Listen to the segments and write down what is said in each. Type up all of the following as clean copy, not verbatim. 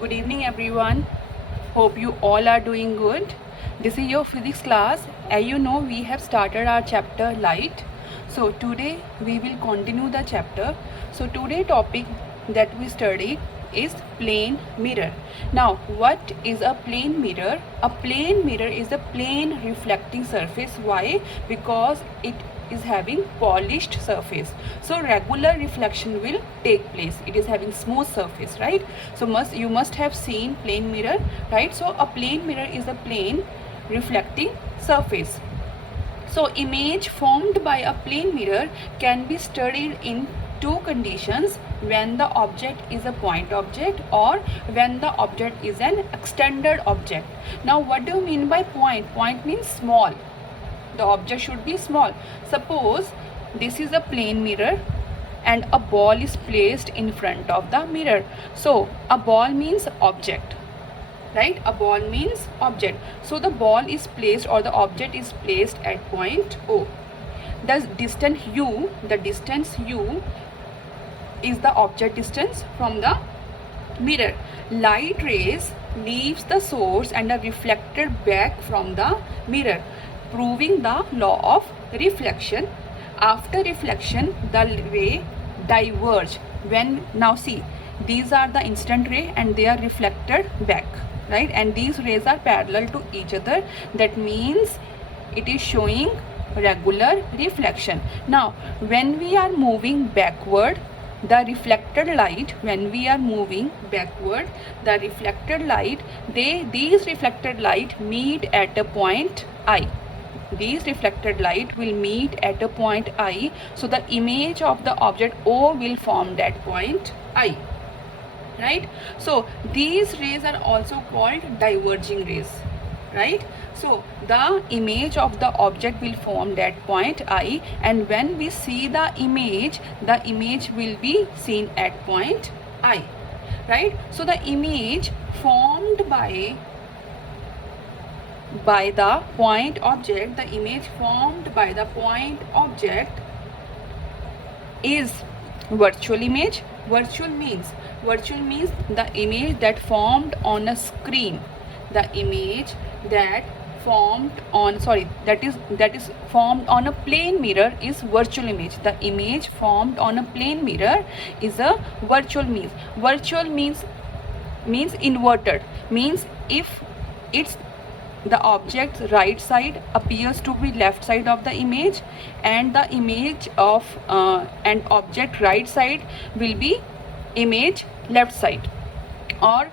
Good evening, everyone. Hope you all are doing good. This is your physics class. As you know, we have started our chapter light. So today we will continue the chapter. So today topic that we study is plane mirror. Now, what is a plane mirror? A plane mirror is a plane reflecting surface. Why? Because it is having polished surface, so regular reflection will take place. It is having smooth surface, right? So you must have seen plane mirror, right? So a plane mirror is a plane reflecting surface. So image formed by a plane mirror can be studied in two conditions: when the object is a point object or when the object is an extended object. Now what do you mean by point? Point means small. The object should be small. Suppose this is a plane mirror and a ball is placed in front of the mirror. So a ball means object, right? A ball means object. So the ball is placed, or the object is placed at point O. The distance u is the object distance from the mirror. Light rays leaves the source and are reflected back from the mirror, proving the law of reflection. After reflection, the ray diverge. Now see, these are the incident ray and they are reflected back, right? And these rays are parallel to each other. That means it is showing regular reflection. Now when we are moving backward, the reflected light, these reflected light meet at a point I. These reflected light will meet at a point I, so the image of the object O will form that point I, right? So these rays are also called diverging rays, right? So the image of the object will form that point I, and when we see the image will be seen at point I, right? So the image formed by the point object, is virtual image. Virtual means the image that formed on a screen. That is formed on a plane mirror is virtual image. The image formed on a plane mirror is a virtual image. Virtual means inverted, means if it's the object's right side appears to be left side of the image, and the image of an object right side will be image left side, or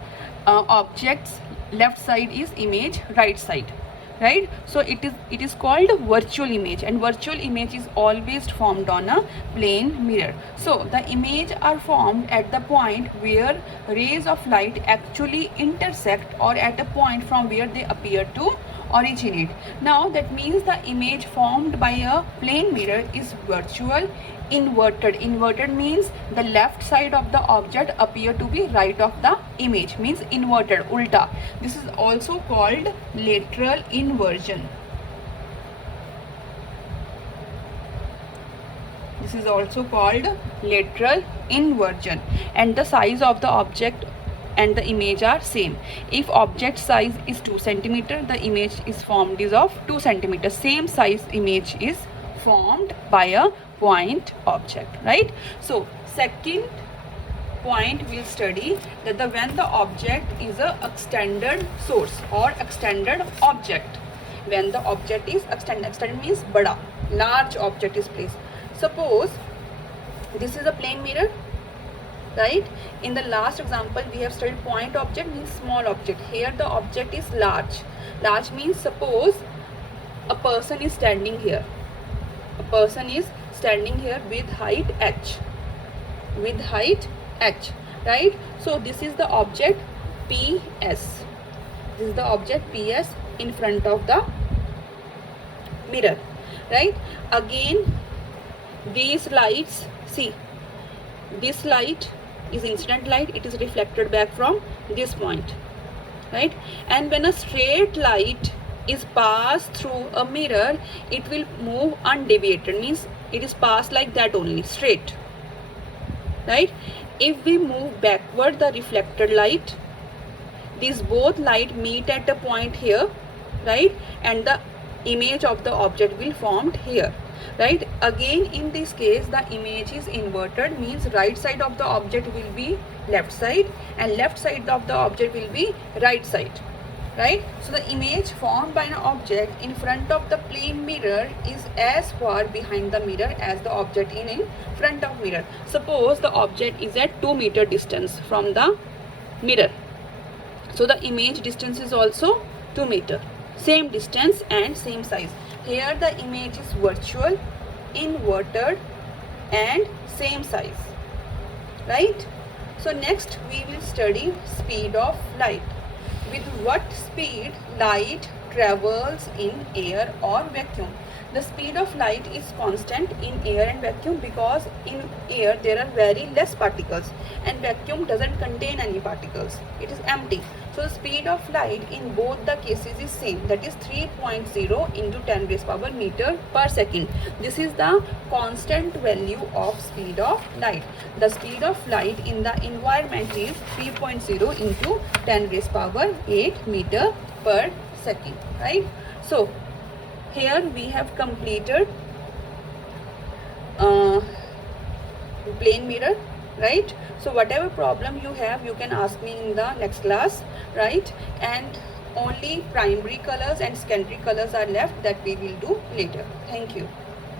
object's left side is image right side, right? So it is called virtual image, and virtual image is always formed on a plane mirror. So the image are formed at the point where rays of light actually intersect, or at a point from where they appear to originate. Now that means the image formed by a plane mirror is virtual. Inverted means the left side of the object appear to be right of the image, means inverted, ulta. This is also called lateral inversion. And the size of the object and the image are same. If object size is 2 cm, the image is formed is of 2 cm. Same size image is formed by a point object, right? So second point we'll study that when the object is a extended source or extended object. When the object is extended means bada, large object is placed. Suppose this is a plane mirror, right? In the last example we have studied point object means small object. Here the object is large. Large means suppose a person is standing here. With height h, right? So this is the object PS. In front of the mirror, right? Again these lights, see, this light is incident light, it is reflected back from this point, right? And when a straight light is passed through a mirror, it will move undeviated, means it is passed like that only, straight, right? If we move backward the reflected light, these both light meet at a point here, right, and the image of the object will formed here, right. Again in this case the image is inverted, means right side of the object will be left side and left side of the object will be right side, right. So the image formed by an object in front of the plane mirror is as far behind the mirror as the object in front of mirror. Suppose the object is at 2 meter distance from the mirror, so the image distance is also 2 meter, same distance and same size. Here the image is virtual, inverted and same size, right. So next we will study speed of light. With what speed light travels in air or vacuum? The speed of light is constant in air and vacuum because in air there are very less particles and vacuum doesn't contain any particles, it is empty. So the speed of light in both the cases is same, that is 3.0 into 10 raised power meter per second. This is the constant value of speed of light. The speed of light in the environment is 3.0 into 10 raised power 8 meter per second, right. So here we have completed plane mirror, right. So whatever problem you have you can ask me in the next class, right, and only primary colors and secondary colors are left, that we will do later. Thank you.